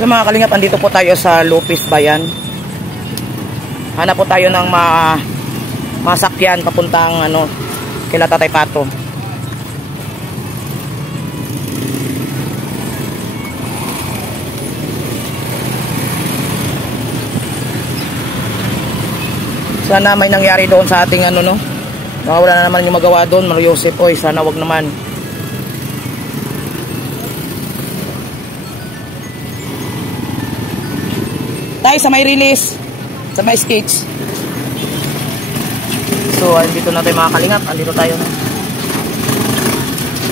So mga kalingap, andito po tayo sa Lupis Bayan. Hanap po tayo ng masakyan papuntang kila Tatay Pato. Sana may nangyari doon sa ating wala na naman yung magawa doon, Mario Joseph. Oy, sana wag naman. Tayo sa may release, sa may skates. So, andito na tayo mga kalingap. Andito tayo.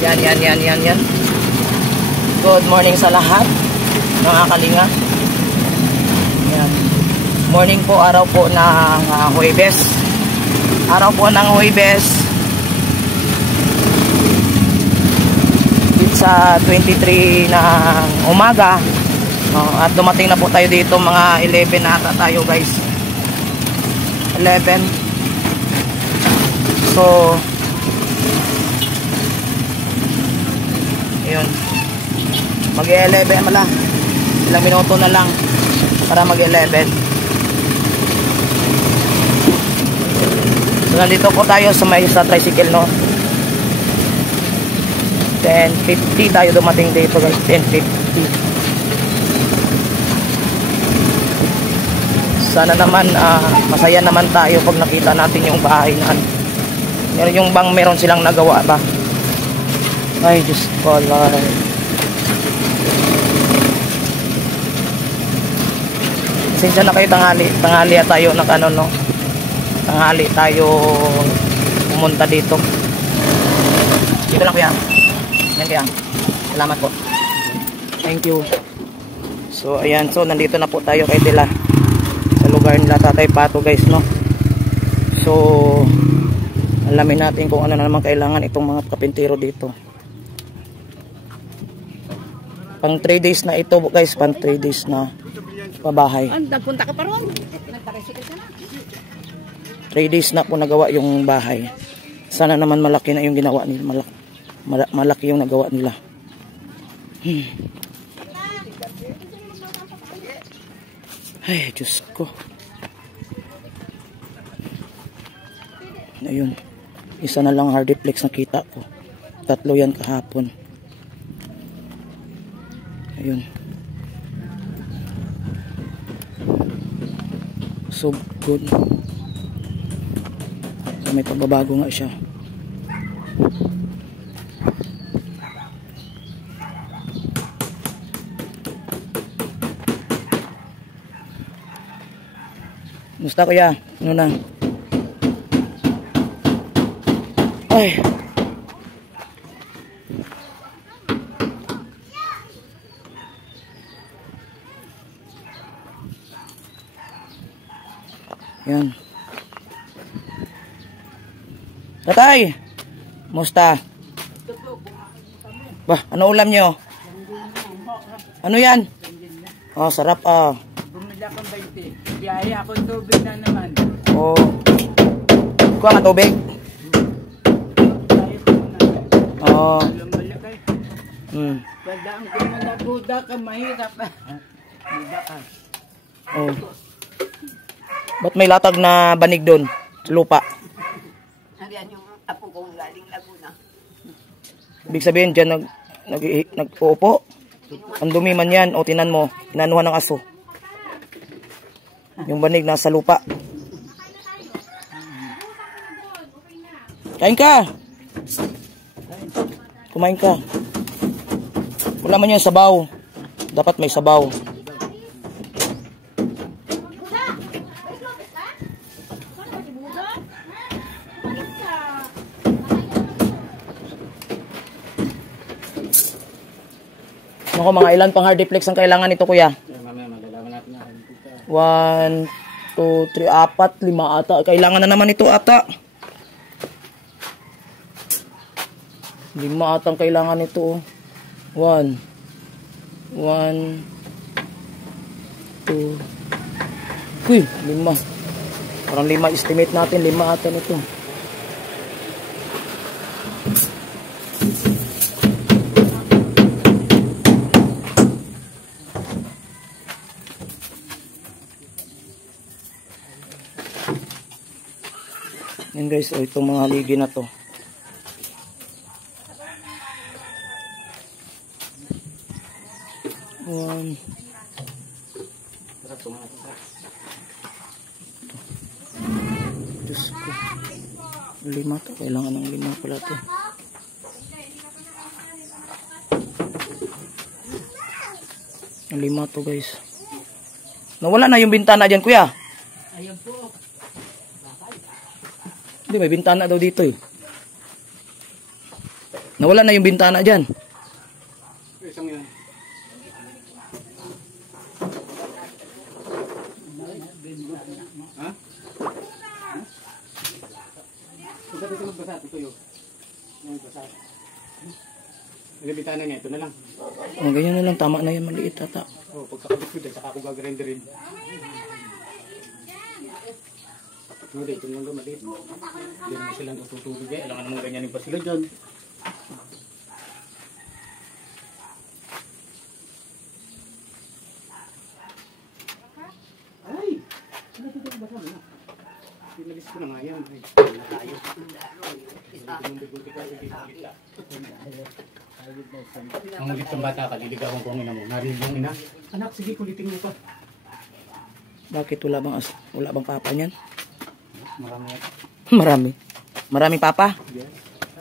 Yan. Good morning sa lahat, mga kalingap. Yan. Morning po, araw po ng Huwebes. Araw po ng Huwebes. It's 23 ng umaga. At dumating na po tayo dito mga 11 na ata tayo guys. 11. So ayun, mag-11 mala. Ilang minuto na lang para mag-11. So nandito po tayo sa tricycle 10:50 tayo dumating dito guys. 10:50. Sana naman masaya naman tayo pag nakita natin yung bahay na meron silang nagawa ba. Ay Diyos ko, Lord. Sinsa na kayo tanghali tayo tanghali tayo pumunta dito. Dito lang kuya. Yan kuya. Salamat po. Thank you. So ayan, so nandito na po tayo kay Dila. Lugar nila Tatay Pato guys, so alamin natin kung ano na naman kailangan itong mga kapintero dito. Pang 3 days na ito guys, pang 3 days na pabahay. Nagpunta ka pa ron? 3 days na po nagawa yung bahay. Sana naman malaki na yung ginawa nila, malaki yung nagawa nila. Ay, Diyos ko. Ayun. Isa na lang hardiplex nakita ko. 3 yan kahapon. Ayun. So good. So may pagbabago nga siya. Musta kuya? Ano na? Ay. Yan. Tatay! Musta? Bah, ano ulam nyo? Ano yan? Oh, sarap ah. Bumili akong 20. Yaya akong tubig na naman. Oh. Kuha nga tubig? Oh. Badaan ko na nabuda ka, mahirap. Buda ka. Oh. Ba't may latag na banig doon? Sa lupa? Hanggang yung apo kong galing Laguna. Ibig sabihin dyan nag-uupo? Ang dumi man yan. O tinan mo, inanuhan ng aso. Yung banig nasa lupa. Kain ka! Kumain ka. Wala man yung sabaw. Dapat may sabaw. Ako, mga ilan pang hardiplex ang kailangan nito, kuya? 1, 2, 3, 4, 5 ata. Kailangan na naman ito ata. 5 ata ang kailangan nito. 1, 2, uy, 5. Parang 5 estimate natin. 5 ata nito. Yan guys, itong mga haligi na to. Diyos ko. 5 to. Kailangan ng 5 pala to. Ang 5 to guys. Nawala na yung bintana dyan, kuya. Ayun po. Hindi, may bintana daw dito eh. Nawala na yung bintana dyan. Isang yan. Ha? Ito magbasa, tutuyo. Magbasa. Yung bintana niya, ito na lang. Oh, ganyan na lang, tama na yan, maliit ata. Oh, pagkakabit ko din, saka ako gagrenderin. Hindi, ito lang maliit. Hindi mo silang tutulog eh. Alam ka naman ganyanin pa sila dyan. Ay! Ano ito basa mo na? Pinalis ko na nga yan. Ay, wala tayo. Ang ulit ng bata ka, liligawan ko ang ina mo. Narinig yung ina. Anak, sige, kulitin mo pa. Bakit wala bang papa niyan? Marami yan. Marami. Maraming papa? Yes.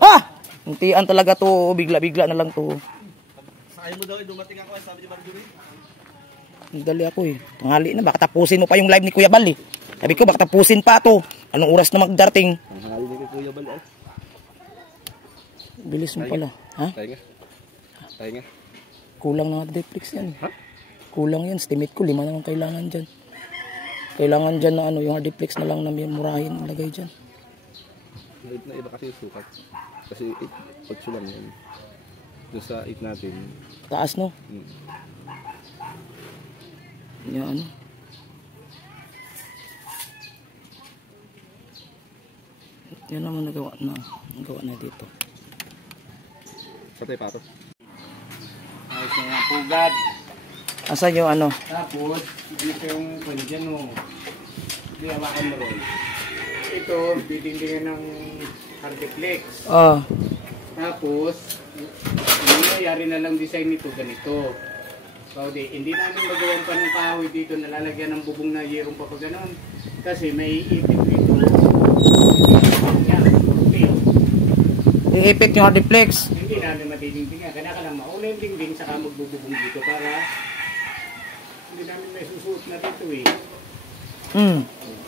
Ah! Untian talaga to. Bigla-bigla na lang to. Sakay mo daw, dumating ako, sabi ni Marjorie. Dali ako eh. Tanghali na. Baka tapusin mo pa yung live ni Kuya Bal eh. Sabi ko, baka tapusin pa to. Anong oras na magdating? Tanghali ni Kuya Bal. Bilis mo pala. Ha? Tayo nga. Kulang na Netflix yan. Ha? Kulang yan. Estimate ko 5 na lang kailangan dyan. Kailangan dyan na ano, yung hardiplex na lang na murahin ilagay dyan. Na iba kasi yung sukat. Kasi 8 lang yan. Doon sa 8 natin. Taas no? Yung ano. Yan naman nagawa na dito. Sa tayo pato. Ayos na yung pugad. Asan yung ano? Tapos, dito yung pwede dyan o. Hindi hawakan mo ron. Ito, didingdingan ng hardiplex. Oh. Tapos, nangyayari na lang design nito ganito. So, hindi namin magawan pa ng kahoy dito na lalagyan ng bubong na yerong pa pa ganun. Kasi may ipit dito. Yan. Okay. Iipit yung hardiplex. Hindi namin matidingdingan. Kaya ka lang mauna yung dingding saka magbububong dito para hindi namin may susuot na dito eh.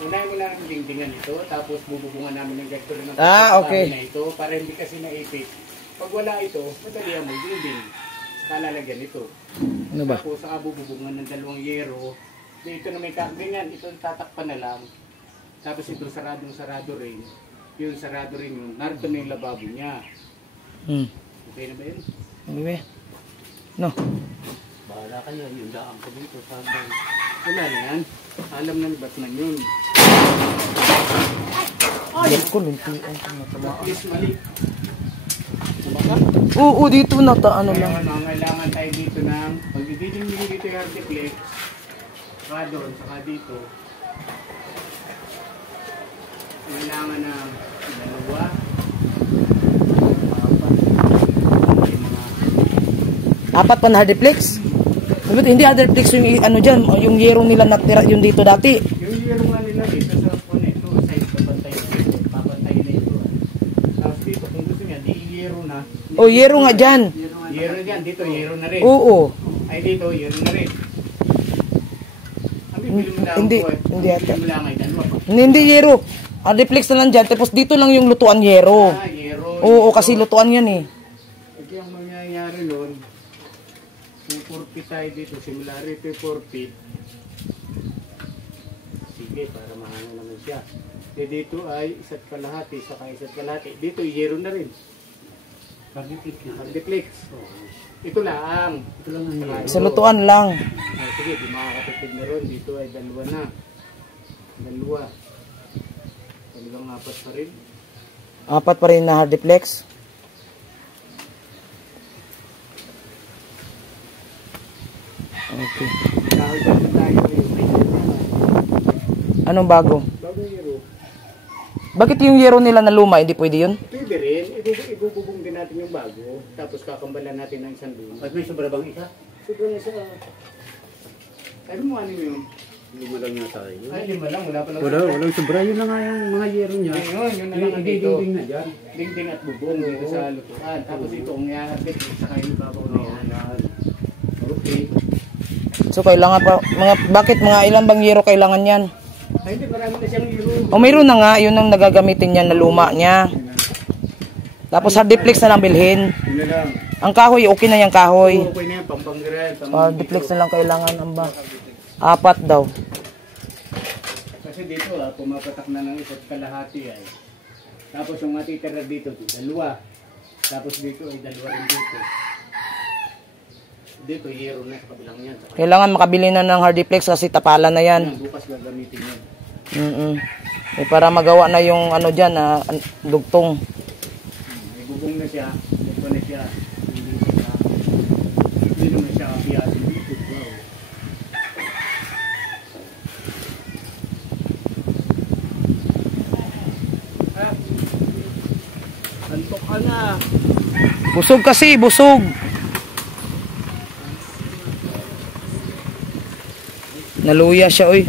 Unahin mo lang ang dingdingan ito, tapos bububungan namin ng vector ng okay. na ito para hindi kasi naipit. Pag wala ito, madalihan mo dingding. Saka lalagyan ito. Ano ba? Tapos saka bububungan ng 2 yero. Dito na may ganyan, ito tatakpan na lang. Tapos ito sarado rin. Yung sarado rin yun. Narito na yung lababo niya. Okay na ba yun? Anyway. No. Bahala kayo, yung daan ko dito. Wala na yan. Alam na ni Batman yun. Ay! Ko, luntian ko na tamaan. Please, mali. Oo, dito na ano lang. Kailangan tayo dito ng pagdididing dito yung hardiplex. Saka doon, saka dito. Kailangan ng 4 pa na hardiplex? Hindi hardiplex yung ano dyan, yung yero nila natira yung dito dati. yung yero nga nila dito sa ito, side papantay dito, papantay na ito. Tapos dito, kung gusto niya, di yero na. Oh, yero nga dyan. Yero na dyan. Dito, yero na rin. Oo. Ay, dito, yero na rin. Ang bibili mo lang Hindi, po, hindi ata. bibili mo lang ay dalawa pa. Hindi yero. Hardiplex na lang dyan. Tapos dito lang yung lutuan yero. Yero. Oo, kasi lutuan yan eh. Ito yung mangyayari nun. Yung 40 tayo dito. Simula rito yung 40. Sige, para mahano naman siya. Dito ay isa't kalahati, saka isa't kalahati. Dito, yero na rin. Hardiplex. Ito lang. Ito lang ang yero. Sa lutuan lang. Sige, di makakatipid na ron. Dito ay dalawa na. Dalawa. Dalawang apat pa rin. Apat pa rin na hardiplex. Okay. Dahil dyan tayo Anong bago? bago yero. Bakit yung yero nila na luma, hindi pwede yun? Pwede rin. Ibububong din natin yung bago. Tapos kakambalan natin ng isang luma. At may sobra bang isa? Sobrang isa. Ano mo ano yun? Lima lang yata yun. Ay, lima lang. Wala pa lang. Walang sobra. Yun na nga yung mga yero niya. Yun na lang ang dito. Dingding na dyan. Dingding at bubong dito sa lutuan. Tapos ito, ang iahagit sa kayo babaw na yan. Okay. So kailangan pa, bakit mga ilang bang yero kailangan yan? Ay, hindi. Marami na siyang yero. O mayroon na nga, yun ang nagagamitin niya na luma niya. Tapos hardiplex na lang bilhin. Yun na lang. Ang kahoy, okay na yung kahoy. Okay na yan. Pampanggiral. Hardiplex na lang kailangan, amba. Apat daw. Kasi dito pumapatak na ng isa't kalahati ay. Tapos yung matitira dito, dalawa. Tapos dito ay dalawa rin dito. Dito, yero na sa kabilang yan. Kailangan makabili na ng hardiplex kasi tapalan na yan. Bukas gagamitin yan. Eh, para magawa na yung ano dyan, dugtong. May bubong na siya. Ito na siya. Hindi naman siya kapiyasin dito. Wow. Antok ka na. Busog kasi, busog. Naluya siya, oy.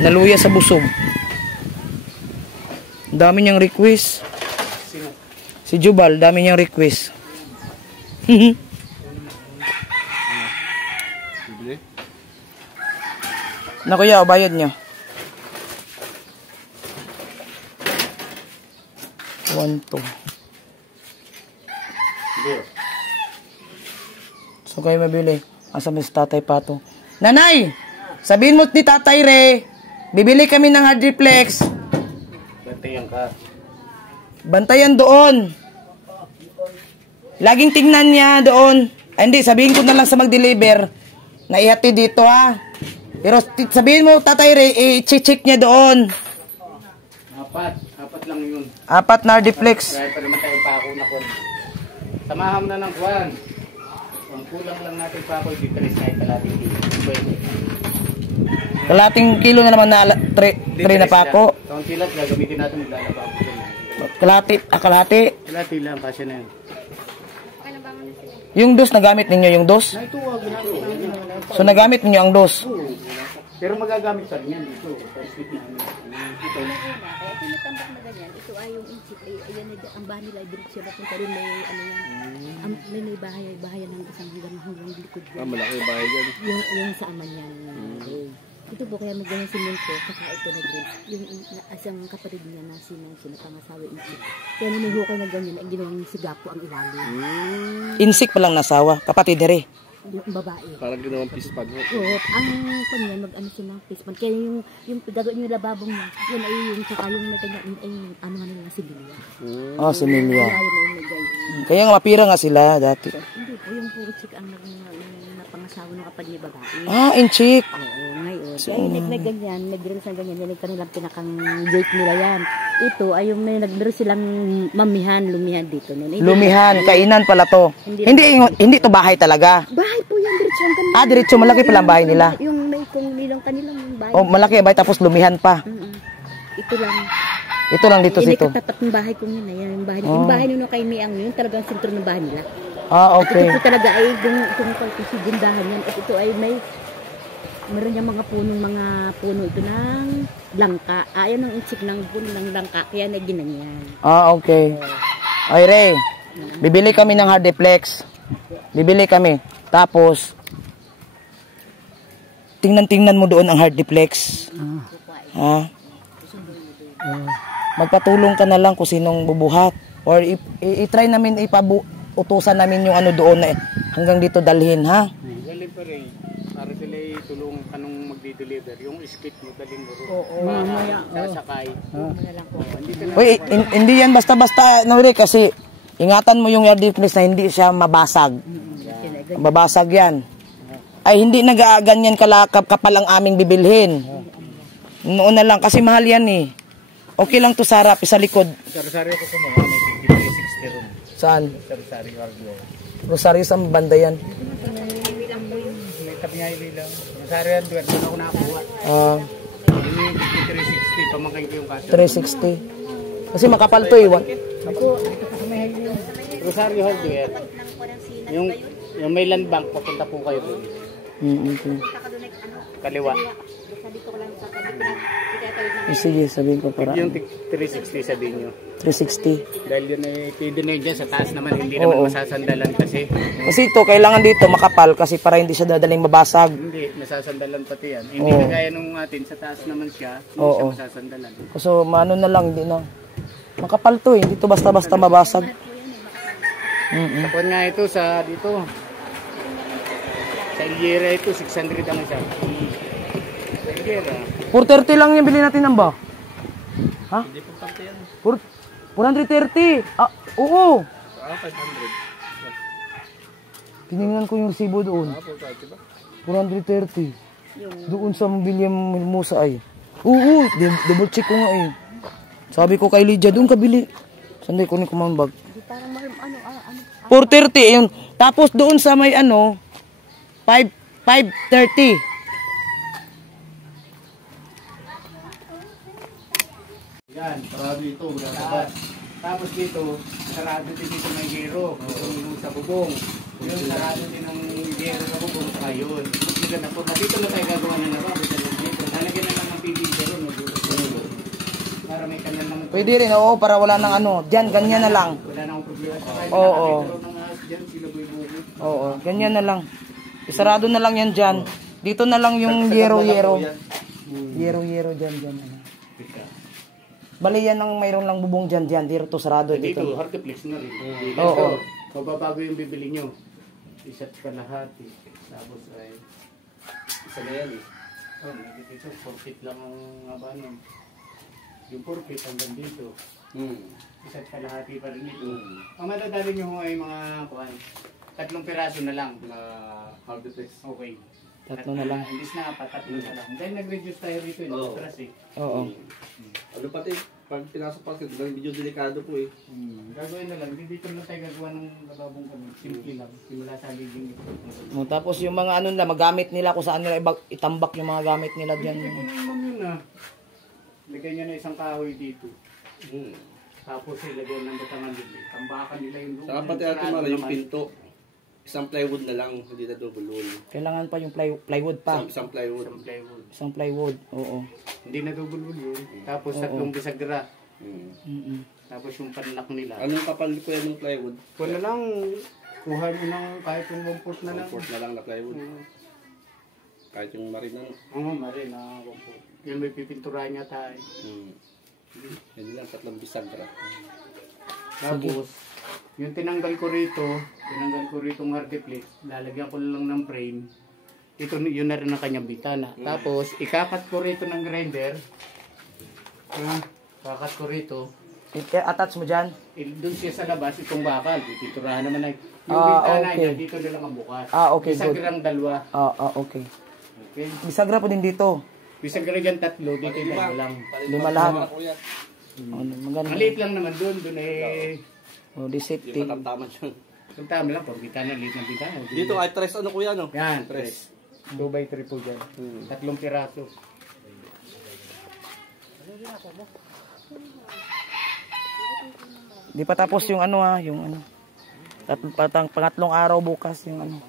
Naluya sa busog. Dami niyang request. Sino? Si Jubal, dami niyang request. Bibili? Na kuya, bayad niyo. 1, 2. Zero. So kayo mabili. Asa may tatay pato. Nanay! Sabihin mo ni Tatay Re, bibili kami ng hardiplex. Bantayan ka. Bantayan doon. Laging tingnan niya doon. Ay, hindi, sabihin ko na lang sa mag-deliver na ihati dito ha. Pero sabihin mo Tatay Re, i-check niya doon. Apat lang yun. Apat na hardiplex. Kaya pa naman tayo pako na kon. Samahan mo na ng kuwan. Ang kulang lang natin pako, di 3 kahit kalating kilo. Pwede. Kalating kilo na naman na 3 na pako. Kaunti lang, gagamitin natin maglalaba ko. Kalati. Kalati lang, kasi na yun. Yung dos, nagamit ninyo yung dos? Na ito, ginamit namin. So nagamit ninyo ang dos? Pero magagamit pa rin yan dito. Pag-split namin. Ito. Kaya tinatambak na ganyan, ito ay yung insik, ayan ang bahay nila, diretso na punta rin may ano yan, may bahayan ng isang hanggang likod yan. Malaki yung bahay dyan. Yung sa aman yan. Ito po kaya magganyan simento, saka ito na green. Yung asang kapatid niya na sinapangasawa insik. Kaya may hukay na ganyan, ang ginawang sigapo ang ilalim. Insik pa lang nasawa. Kapatid Re. Yung babae. Parang ginawang pispad. Oo, ang kanyan mag-ano siya ng pispan. Kaya yung gagawin yung lababong niya, yun ay yung saka yung may ganyan, ay ano nga nila, sibilya. Oh, si Milya. Kaya yun yung may ganyan. Kaya nga mapira nga sila dati. Hindi po, yung puro chick ang napangasawa ng kapatid niya babae. Ah, insik. Oo, ngayon. Kaya yung may ganyan, may drills na ganyan, yan yung kanilang pinakang gate nila yan. Ito ay yung may nagmeron silang lumihan dito. Lumihan, kainan pala to. Hindi to bahay talaga. Bahay po yan, diretso ang kanila. Ah, diretso, malaki pala ang bahay nila. Yung may kung nilang kanilang bahay. Oh, malaki ang bahay tapos lumihan pa. Ito lang. Ito lang dito Hindi sito. katapat ng bahay ko yun. Ayan, yung bahay, yung bahay nyo kay Miang yun, talagang sentro ng bahay nila. Ah, okay. Ito talaga ay kung si gindahan yan. At ito ay meron yung mga puno ito ng langka. Ayan ang insik ng puno ng langka. Kaya na ginanyan. Ah, okay. Ay, Re. Bibili kami ng hardiplex. Bibili kami. Tapos, tingnan mo doon ang hardiplex. Ha? Magpatulong ka na lang kung sinong bubuhat. Or i-try namin, utusan namin yung ano doon na hanggang dito dalhin, ha? Galing pa rin. Para sila tulungan ka nung magdi-deliver. Yung skit mo, daling mo rin. Oo, mamaya. Sasakay. Hindi ka na. Uy, hindi yan basta-basta, Nori, kasi ingatan mo yung hardiplex na hindi siya mabasag. Mabasag yan. Ay, hindi nag-ganyan kalakap kapal ang aming bibilhin. Noon na lang, kasi mahal yan eh. Okay lang to sa harap, sa likod. Sari-sari ako kumuha. May 5360 ron. Saan? Sari-sari hardware. Rosario sa banda yan. May tabi nga lang. Sari hardware. Doon ako nakakuha. Yung 5360. Pamangkin ko yung kaso. 360. Kasi makapal to eh. Rosario hardware. Yung may land bank, papunta po kayo doon. Kaliwa. Sige, sabihin ko para. Yung 360 sabihin nyo. 360. Dahil yun ay pwede na yun dyan sa taas naman. Hindi naman masasandalan kasi. Kasi ito, kailangan dito makapal kasi para hindi siya dadaling mabasag. Hindi, masasandalan pati yan. Hindi kagaya nung atin, sa taas naman siya, hindi siya masasandalan. So, mano na lang, hindi na. Makapal to eh, hindi to basta-basta mabasag. Kapag nga ito sa dito, sa Ilera ito, 600 ang isa. Sa Ilera. 430 lang yung bilhin natin ng ba? Ha? Hindi po pante yan. 430? Ah, oo. 500. Tinignan ko yung resibo doon. 430. Doon sa bilhin mo sa ay. Oo, double check ko nga eh. Sabi ko kay Lydia, doon ka bili. Sanday ko ni kumambag. 430 yun. Tapos doon sa may 530. Yan, sarado ito, tapos dito, sarado din dito may gero, yung sa bubong. Yun, sarado din ang gero sa bubong, saka yun. Maganda po, dito na tayo gagawa na naman, dito. Lalagyan na lang ng PVC ron, para may kanal naman. Pwede rin, oo, para wala nang diyan, ganyan na lang. Wala nang problema. Oo. Diyan, sila buhay-buhay. Oo, ganyan na lang. Isarado na lang yan dyan. Dito na lang yung yero-yero. Yero-yero dyan. Bali yan ang mayroon lang bubong dyan. Dito to sarado. Dito, hardiplex na rin. Oo. Mababago yung bibili nyo. Isa't kalahati. Tapos ay, isa na yan eh. Oh, dito, 4 feet lang ang haba nun. Yung 4 feet hanggang dito. Isa't kalahati pa rin ito. Ang madadali nyo ay mga 3 piraso na lang na hardiplex. Okay. 3 na lang. Hindi na 4, 3 na lang. Dahil nag-reduce tayo rito yung matras eh. Oo. Ano pati, pag pinasok pa kasi, medyo delikado po eh. Gagawin na lang, dito lang tayo gagawa ng lababong kami. Simple lang, simula sa liging ito. Tapos yung mga magamit nila kung saan nila itambak yung mga gamit nila dyan. Lagyan nyo na isang kahoy dito. Tapos ilagyan ng batangan dito. Tambakan nila yung doon. Saka pati natin mara yung pinto. Isang plywood na lang, hindi na double wall. Kailangan pa yung plywood pa. Isang plywood. Isang plywood, oo. Hindi na double wall yun. Tapos 3 bisagra. Tapos yung panlak nila. Anong kapal ko yan ng plywood? Wala lang, kuha nyo ng kahit yung 1 foot na lang. 1 foot na lang na plywood. Kahit yung marinan. Oo, marin na 1 foot. Yan may pipinturahan niya tayo. Yan lang, 3 bisagra. Tapos, yung tinanggal ko rito ng hardiplex, lalagyan ko lang ng frame. Ito, yun na rin ang kanyang bitana. Tapos, ikakat ko rito ng grinder. Kakat ko rito. Attach mo dyan? Doon siya sa labas, itong bakal. Piturahan naman ay. Yung bitana niya, dito na lang ang bukas. Okay, good. Bisagrang 2. Okay. Okay. Bisagra po din dito. Bisagra dyan 3, dito yung 2 lang. 5 lahat. Maganda. Maliit lang naman doon eh. Di safety. Dito tamtaman yun. Kung tama lang, pag bitana, liit ng bitana. Dito ay 3 ano kuya no? Yan, 3. 2x3 po dyan. 3 piraso. Di pa tapos yung yung pangatlong araw bukas yung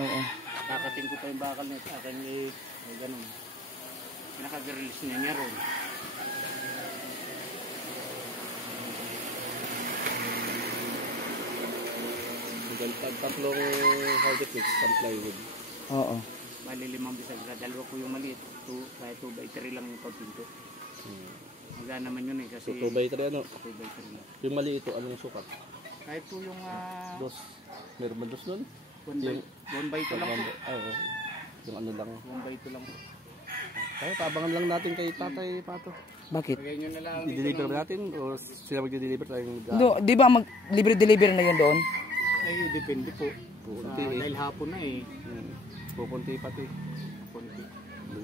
Oo. Kakating ko pa yung bakal na sa akin ganun. Naka-release niya ron. Tatlong hard fix, some plywood. Oo. Bali 5 bisagra, dalawa ko yung maliit. Kaya 2x3 lang yung pagpinto. Maganda naman yun eh kasi 2x3 ano? 2x3 lang. Yung mali ito, anong sukat? Kahit po yung Dos. Meron ba dos nun? 1x2 lang po. Ay, oo. Yung ano lang. 1x2 lang po. Kaya tabangan lang natin kay Tatay Pato. Bakit? Kaya nyo na lang I-deliver ba natin o sila mag-deliver tayong Di ba libre-deliver na yun doon? ay depende po. Pukunti Dahil hapon na eh. Pukunti pati. Konti.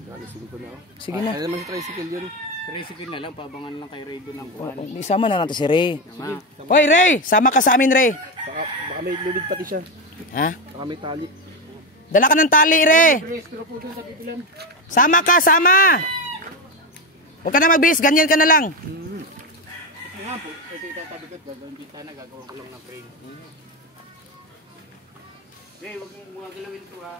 Alisin ko na ako. Sige na. Ano naman sa tricycle yun? Tricycle na lang, pabangan lang kay Ray doon ng kuhan. Isama na natin si Ray. Nga. Hoy Ray! Sama ka sa amin Ray! Baka may lubid pati siya. Ha? Baka may tali. Dala ka ng tali Ray! Restro po doon sa pipilan. Sama ka! Sama! Huwag ka na mag-bis, ganyan ka na lang. Nga po, ito itatabi ko. Gagawin kita na, gagawin ko lang ng frame. Ray, huwag mong mga galawin ito ha.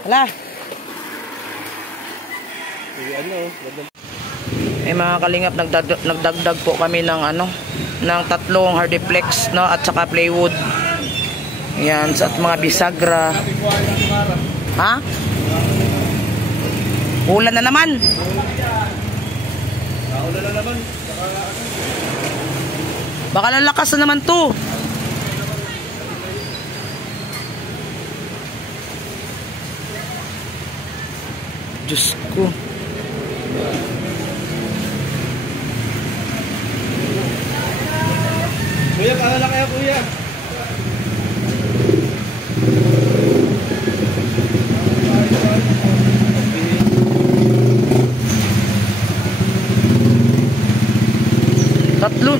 Hala! Sige ano, ganda. Eh mga kalingap, nagdagdag po kami ng ng 3 hardiplex, no, at saka plywood. Yan, at mga bisagra. Ha? Ulan na naman. Ulan na naman. Baka lalakas na naman to. Diyos ko. Kuya, paano lang kaya kuya? Tatlo.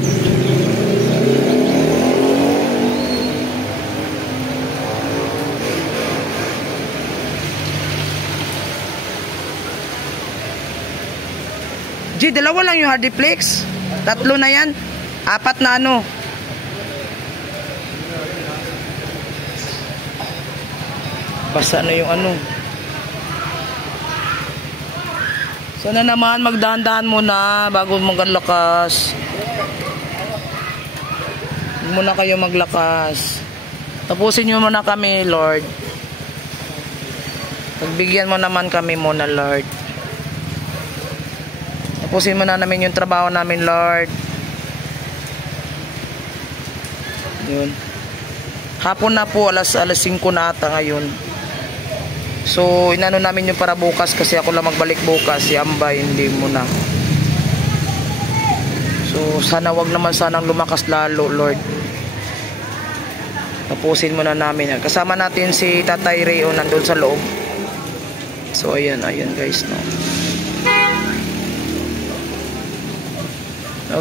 G, dalawa lang yung hardiplex. 3 na yan. 4 na ano. Basa na yung ano. Sana naman magdahan-dahan muna bago maglakas. Huwag muna kayo maglakas. Tapusin nyo muna kami, Lord. Pagbigyan mo naman kami muna, Lord. Tapusin mo na namin yung trabaho namin, Lord. Yun. Hapon na po, alas 5 na ata ngayon. So, inano namin yung para bukas kasi ako lang magbalik bukas. Si Ambay, hindi mo na. So, sana wag naman sanang lumakas lalo, Lord. Tapusin mo na namin. Kasama natin si Tatay Ray o nandun sa loob. So, ayan guys, no.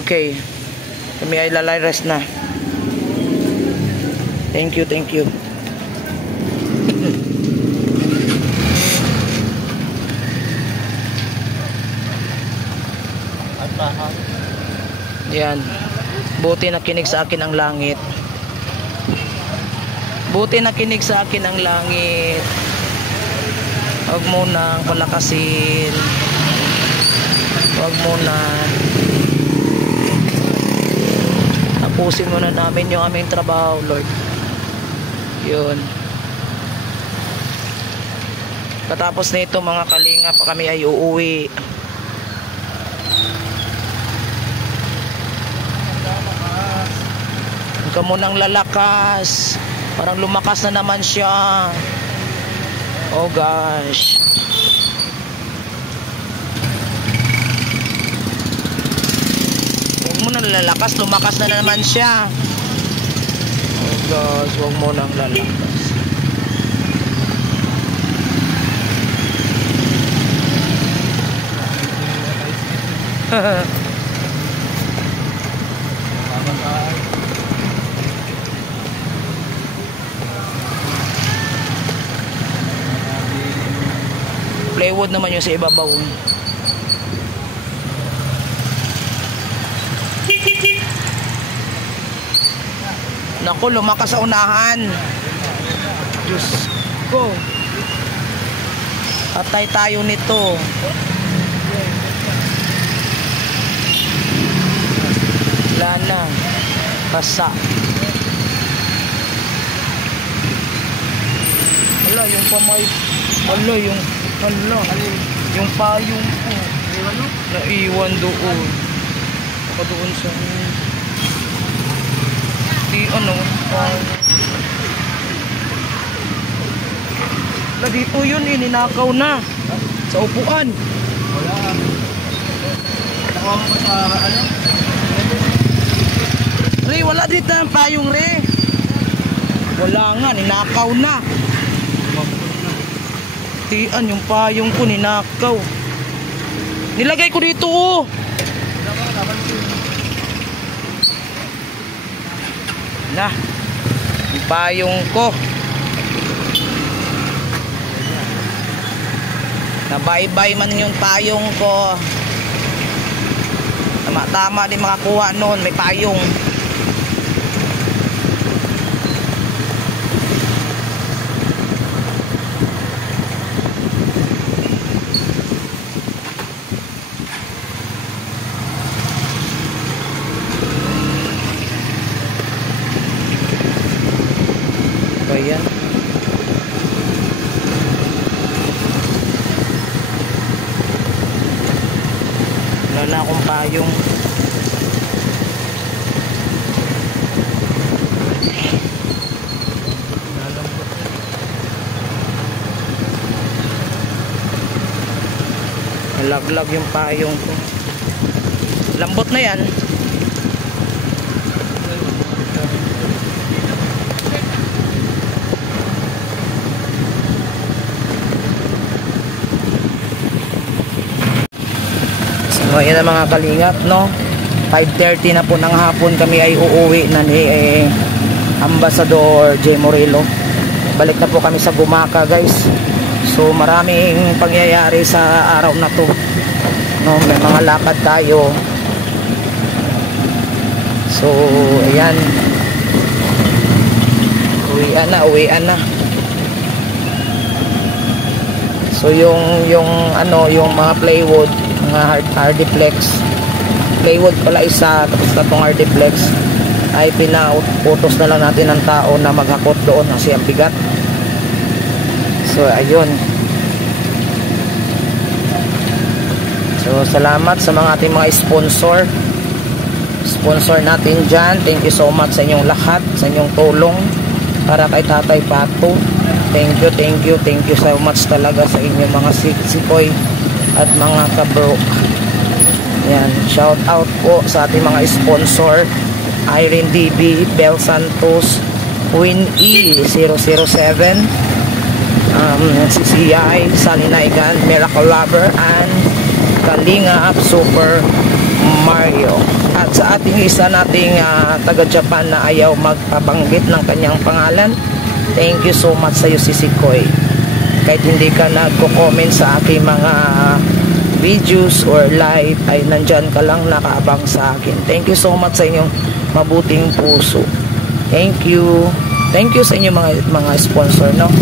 Okay. Kami ay lalay rest na. Thank you, thank you. Yan. Buti nakinig sa akin ang langit. Buti nakinig sa akin ang langit. Huwag mo nang palakasin. Huwag mo na. Tapusin mo na namin yung aming trabaho, Lord. Yun. Katapos nito mga kalingap, kami ay uuwi. Huwag ka munang lalakas. Parang lumakas na naman siya. Oh gosh. Huwag mo nang lalakas. Lumakas na naman siya. Oh gosh. Huwag mo nang lalakas. Plywood naman yung sa ibabaw. Naku, lumakas sa unahan. Diyos ko. Atay tayo nito. Wala na. Basa. Wala, yung pamay. Wala, yung payong ko. Naiwan doon. Baka doon sa... Di ano, wala dito yun eh, ninakaw na. Sa upuan. Wala. Nakuha mo sa ano? Re, wala dito ang payong, Re. Wala nga, ninakaw na. Tian, yung payong ko, ninakaw. Nilagay ko dito, oh. Na, yung payong ko. Nabaybay man yung payong ko. Tama din makakuha noon, may payong. Ayan. Wala na akong payong. Nalaglag yung payong ko. Lambot na yan. So, yun ang mga kalingap, no? 5:30 na po ng hapon kami ay uuwi na ni Ambassador J. Morillo. Balik na po kami sa Gumaca, guys. So, maraming pangyayari sa araw na to. No, may mga lakad tayo. So, ayan. Uwian na. So, yung mga plywood, mga hardiplex, plywood pala isa, tapos na itong hardiplex ay pinautos na lang natin ng tao na maghakot doon kasi ang bigat. So ayun, so salamat sa mga ating mga sponsor natin dyan. Thank you so much sa inyong lahat, sa inyong tulong para kay Tatay Pato. Thank you so much talaga sa inyong mga sikoy at mga kabro. Yan, shout out po sa ating mga sponsor: Irene DB, Bel Santos, Queen E007, CCI, Salinaigan, Miracle Lover, and Kalinga Super Mario. At sa ating isa nating taga Japan na ayaw magpabanggit ng kanyang pangalan, thank you so much sa iyo, Sisikoy. Kahit hindi ka nagko-comment sa aking mga videos or live, ay nandyan ka lang nakaabang sa akin. Thank you so much sa inyong mabuting puso. Thank you sa inyong mga sponsor, no?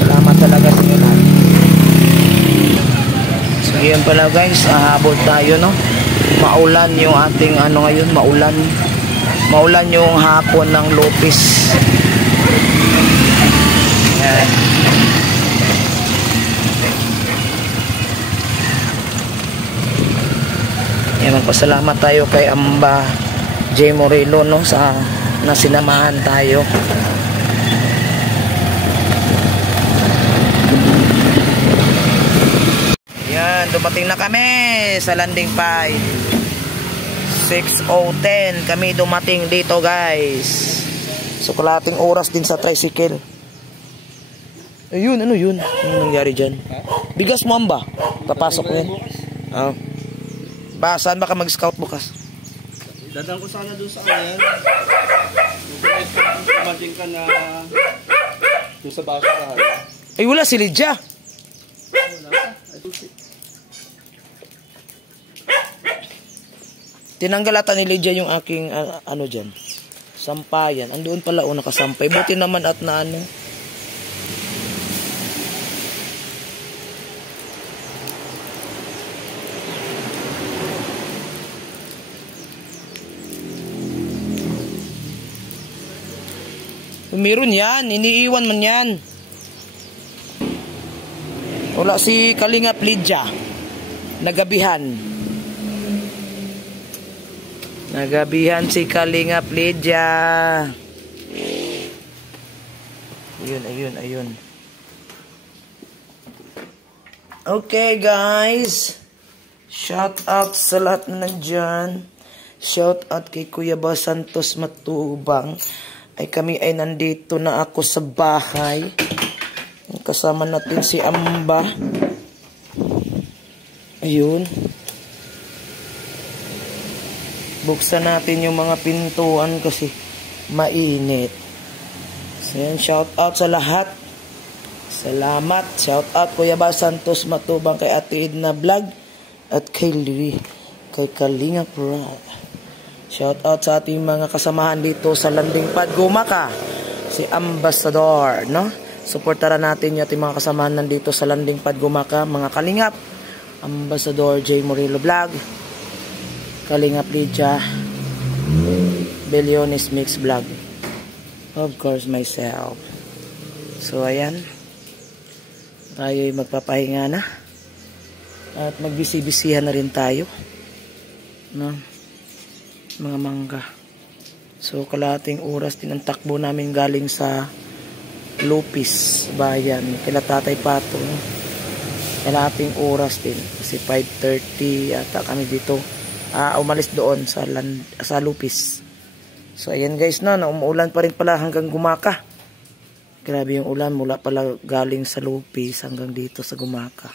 Salamat talaga sa inyo lahat. So yun pala, guys, habol tayo, no? Maulan yung ating ngayon, maulan yung hapon ng Lopez. Yan. Magpasalamat tayo kay Amba J. Morillo, no, sa nasinamahan tayo. Yan, dumating na kami sa landing pad. 6:10 kami dumating dito, guys. So kalating oras din sa tricycle. Ayun, ano yun? Ano nangyari dyan? Bigas mo, Amba? Papasok mo yan. Oh. Ba, saan baka mag-scout bukas? Dadang ko sana doon sa ayan. Kumating ka na doon sa basahan. Ay, wala si Lydia. Tinanggal ata ni Lydia yung aking ano dyan, sampayan. Andoon pala o nakasampay. Buti naman at na ano. Meron yan, iniiwan man yan. Wala si Kalingap Lydia. Nagabihan. Nagabihan si Kalingap Lydia. Ayun. Okay guys. Shout out sa lahat na nandyan. Shout out kay Kuya Ba Santos Matubang. Ay kami ay nandito na ako sa bahay. Kasama natin si Amba. Ayun. Buksan natin yung mga pintuan kasi mainit. So yan, shout out sa lahat. Salamat. Shout out Kuya Ba Santos Matubang, kay Ate Edna Vlog at kay Kalingap Rod. Shout out sa ating mga kasamahan dito sa Landing Pad Gumaka. Si Ambassador, no? Suportaran natin yung ating mga kasamahan nandito sa Landing Pad Gumaka, mga Kalingap. Ambassador J. Morillo Vlog, Kalingap Lydia, Billionis Mix Vlog, of course myself. So ayan, tayo'y magpapahinga na at magbisi-bisihan na rin tayo, no? Mga mangga. So kalahating oras din ang takbo namin galing sa Lupis Bayan kila Tatay Pato, no? Kalahating oras din kasi 5:30 yata kami dito umalis doon sa Lupis. So ayan guys, no, umuulan pa rin pala hanggang Gumaka. Grabe yung ulan mula pala galing sa Lupis hanggang dito sa Gumaka.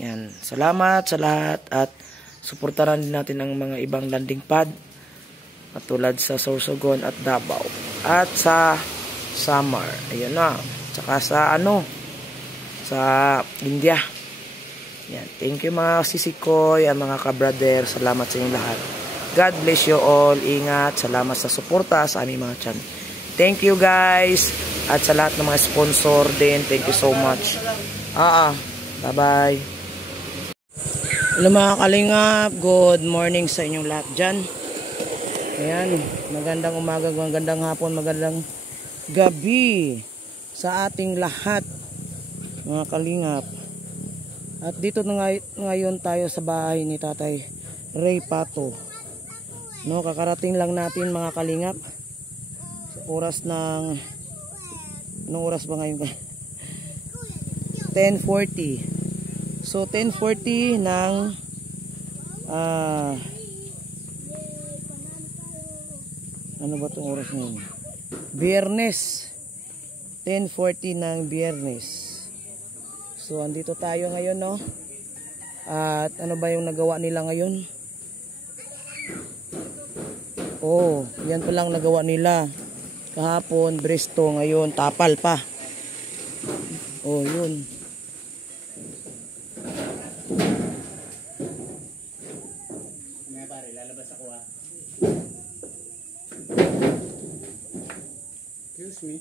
Yan, salamat sa lahat at suportahan din natin ang mga ibang landing pad katulad sa Sorsogon at Davao at sa Samar. Ayun na, tsaka sa sa India. Yan, thank you mga sisikoy, ang mga ka-brother, salamat sa inyong lahat. God bless you all, ingat, salamat sa suporta sa aming mga channel. Thank you guys, at sa lahat ng mga sponsor din, thank you so much. Bye bye. Hello mga Kalingap, good morning sa inyong lahat dyan. Ayan, magandang umaga, magandang hapon, magandang gabi sa ating lahat mga Kalingap. At dito na ngayon tayo sa bahay ni Tatay Ray Pato, no? Kakarating lang natin mga Kalingap sa oras ng anong oras ba ngayon? 10:40. So 10:40 ng ano ba itong oras ngayon? Biyernes. 10:40 ng Biyernes. So andito tayo ngayon, no? At ano ba yung nagawa nila ngayon? Oh, yan pa lang nagawa nila. Kahapon Bristo, ngayon tapal pa. Oh, yun. May pare, lalabas ako ha. Excuse me.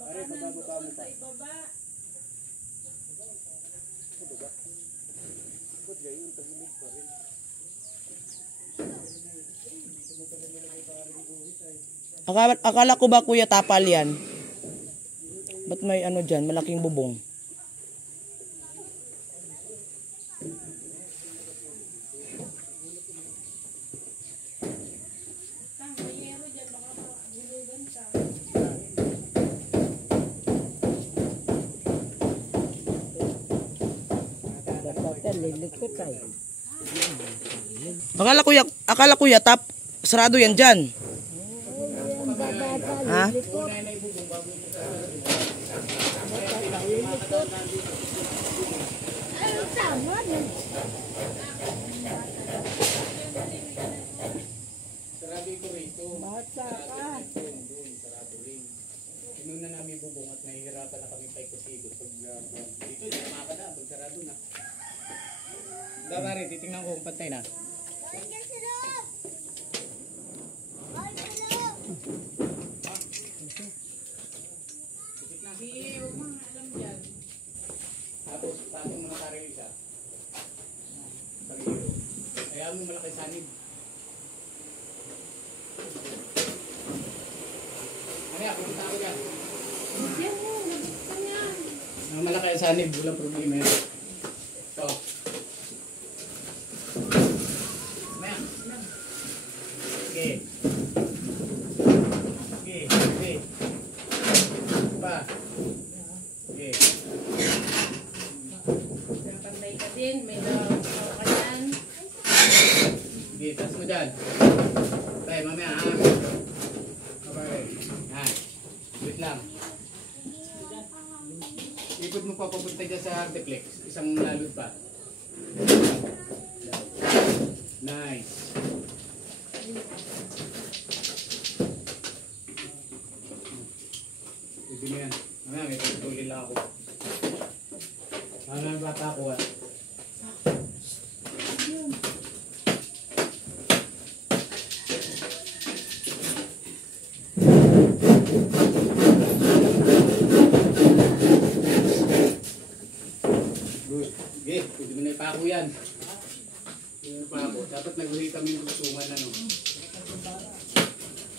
Pare, babago ka mo pa. Akala ko ba kuya tapal yan? Ba't may ano dyan, malaking bubong? Akala kuya tap sarado yan dyan. Ha? Sarado ito rito. Inuna namin bubong at nahihirapan na kami paikusigod. Pag dito, maka na. Pag sarado na. Pare, titingnan ko kung pantay na. Tapos, tapos mo na pare isa. Pag-iyo. Kaya mo malaki sanib. Kaya, pupunta ako dyan. Malaki ang sanib, walang problema yun. Ito. Maya. Okay. Okay, okay. Pa. Okay. Pantay ka din, may daw ka yan. Okay, taas mo dyan. Tayo, mamaya ha. Okay. Yan. Wait lang. Ikot mo pa papunta dyan sa Arteflex. Isang lalod pa. Nice. Pwede mo yan. Mamaya, may pagtulin lang ako. Mamaya, bata ako ha. Good. Okay, pwede mo na ipako yan. Yung ipako. Dapat nag-uwi kami ng gutungan ano.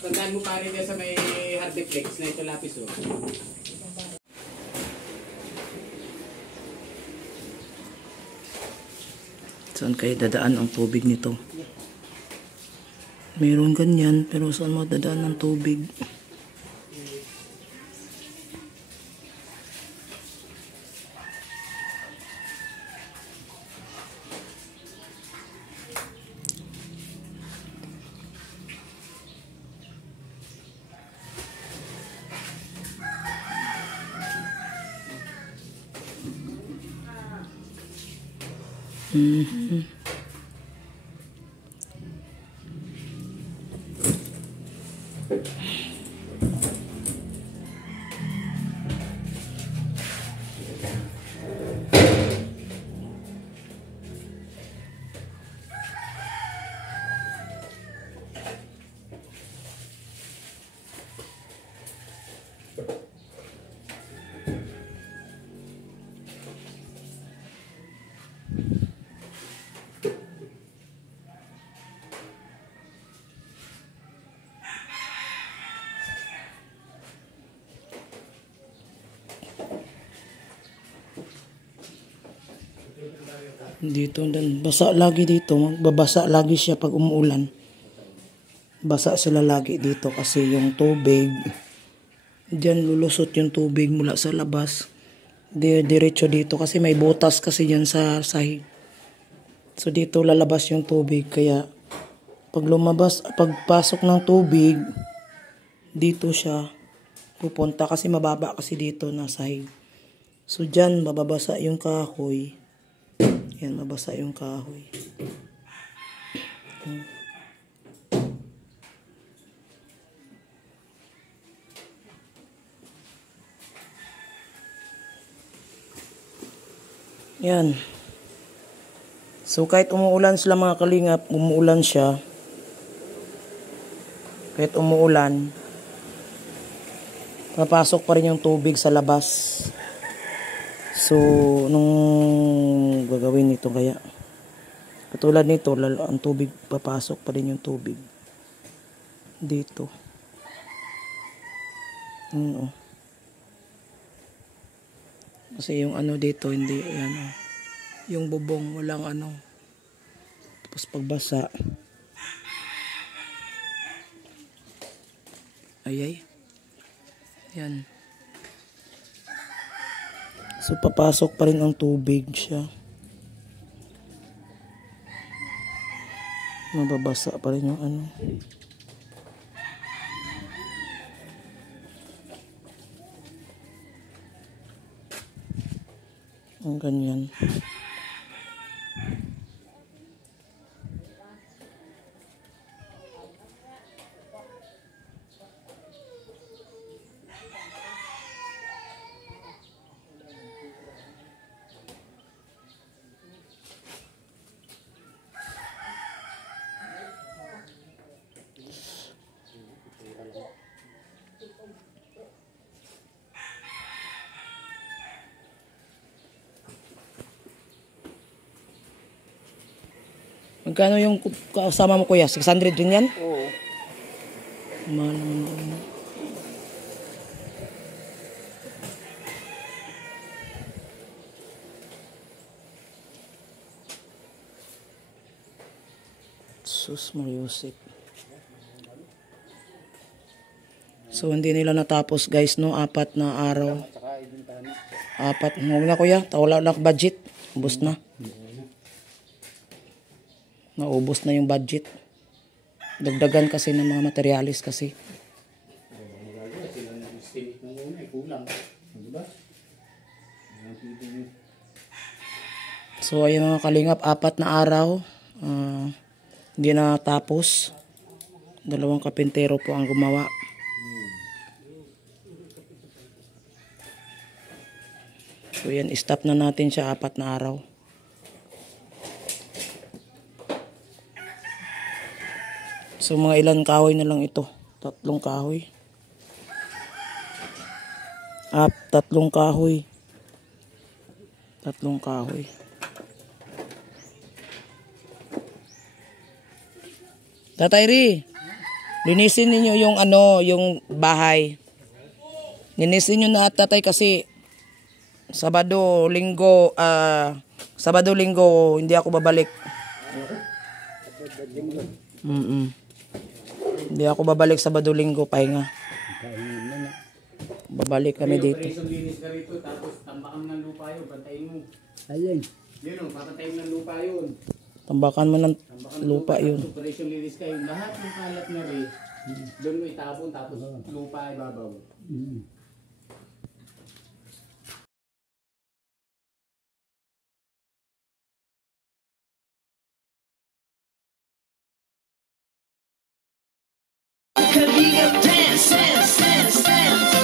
Tandaan mo pa rin sa may Hardeflex na ito lapis oh. Saan kayo dadaan ang tubig nito? Meron ganyan, pero saan mo dadaan ang tubig? Dito dan basa lagi dito, magbabasa lagi siya pag umuulan. Basa sila lagi dito kasi yung tubig diyan lulusot yung tubig mula sa labas. Diretso dito kasi may butas kasi diyan sa sahig. So dito lalabas yung tubig kaya pag lumabas, pagpasok ng tubig dito siya pupunta kasi mababa kasi dito na sahig. So diyan mababasa yung kahoy. Yan, mabasa yung kahoy. Yan. So, kahit umuulan sila mga kalingap, umuulan siya. Kahit umuulan, papasok pa rin yung tubig sa labas. So, nung gagawin nito kaya, katulad nito, ang tubig, papasok pa rin yung tubig. Dito. Kasi yung ano dito, hindi, yan o. Yung bubong, walang ano. Tapos pagbasa. Ayay. Yan. So, papasok pa rin ang tubig siya. Mababasa pa rin yung ano. Ang ganyan. Magkano yung kasama mo kuya? 600 din yan? Oo. Mahal naman. Sus Mariusip. So hindi nila natapos guys no, 4 na araw. 4, huwag na kuya, wala na budget. Ubus na. Naubos na yung budget. Dagdagan kasi ng mga materialis kasi. So ayun mga kalingap, 4 na araw. Hindi na tapos. 2 kapintero po ang gumawa. So yan, stop na natin siya 4 na araw. So mga ilan kahoy na lang ito. 3 kahoy. 3 kahoy. 3 kahoy. Tatay Ri, linisin niyo yung yung bahay. Linisin niyo na tatay kasi Sabado, Linggo hindi ako babalik. Hindi ako babalik Sabado, Linggo, pahinga. Babalik kami dito. Linis ka rito, tapos tambakan ng lupa yun, pantayin mo. Alin? Yun o, papatayin ng lupa yun. Tambakan mo ng lupa yun. Operation linis ka yun. Lahat ng kalat na rin, doon mo itapon, tapos lupa ay babaw. Kalingap dance, dance, dance, dance.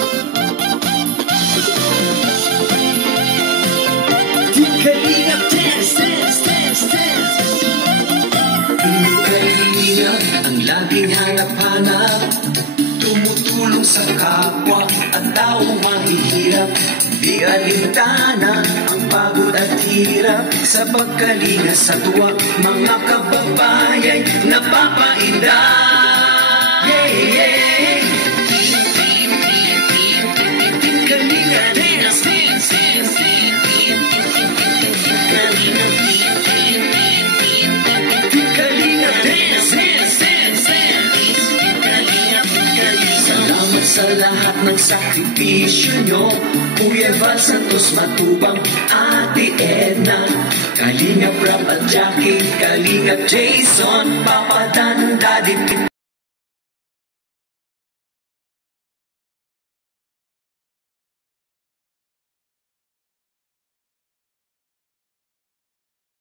Kalingap dance, dance, dance, dance. Kalingap ang laging hanap-hanap, tumutulong sa kapwa at taong mahihirap. Di alintana ang pagod at hirap, sa pagkalinga sa tuwa mga kababayan napapainda. Yeah, yeah. Kalinga dance, dance, dance. Kalinga dance, dance, dance, dance. Salamat sa lahat ng sakripisyo nyo, Kuya Val Santos Matubang, Ate Edna, Kalinga Prab at Jackie, Kalinga Jason, Papa Dan, Daddy